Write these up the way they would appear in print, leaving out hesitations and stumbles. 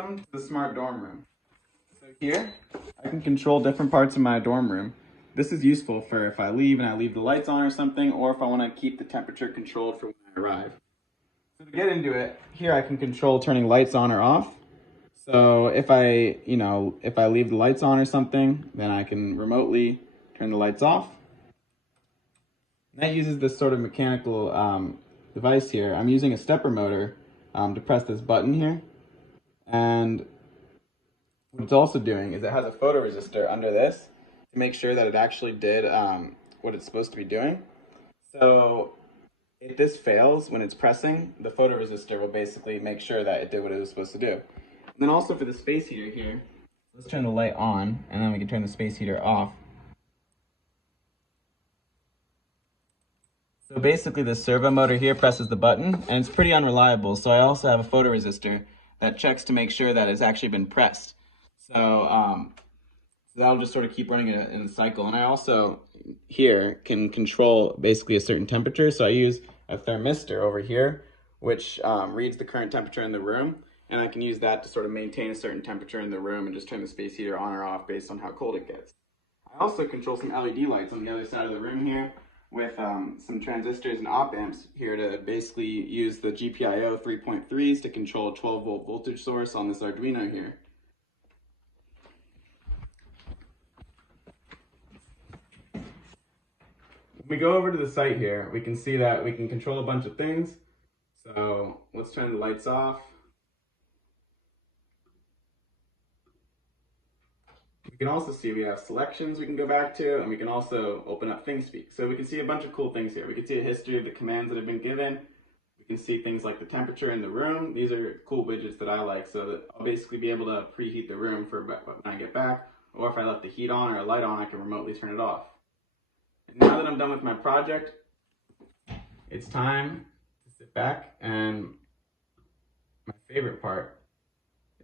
Welcome to the smart dorm room. So here, I can control different parts of my dorm room. This is useful for if I leave and I leave the lights on or something, or if I want to keep the temperature controlled for when I arrive. So to get into it, here I can control turning lights on or off. So if I leave the lights on or something, then I can remotely turn the lights off. And that uses this sort of mechanical device here. I'm using a stepper motor to press this button here. And what it's also doing is it has a photoresistor under this to make sure that it actually did what it's supposed to be doing. So if this fails when it's pressing, the photoresistor will basically make sure that it did what it was supposed to do. And then also for the space heater here, let's turn the light on and then we can turn the space heater off. So basically the servo motor here presses the button and it's pretty unreliable. So I also have a photoresistor that checks to make sure that it's actually been pressed. So that'll just sort of keep running it in a cycle. And I also here can control basically a certain temperature. So I use a thermistor over here, which reads the current temperature in the room. And I can use that to sort of maintain a certain temperature in the room and just turn the space heater on or off based on how cold it gets. I also control some LED lights on the other side of the room here with some transistors and op amps here to basically use the GPIO 3.3s to control a 12-volt voltage source on this Arduino here. When we go over to the site here, we can see that we can control a bunch of things. So let's turn the lights off. We can also see we have selections we can go back to, and we can also open up ThingSpeak. So we can see a bunch of cool things here. We can see a history of the commands that have been given. We can see things like the temperature in the room. These are cool widgets that I like, so that I'll basically be able to preheat the room for when I get back. Or if I left the heat on or a light on, I can remotely turn it off. And now that I'm done with my project, it's time to sit back, and my favorite part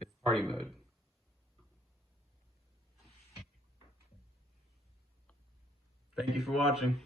is party mode. Thank you for watching.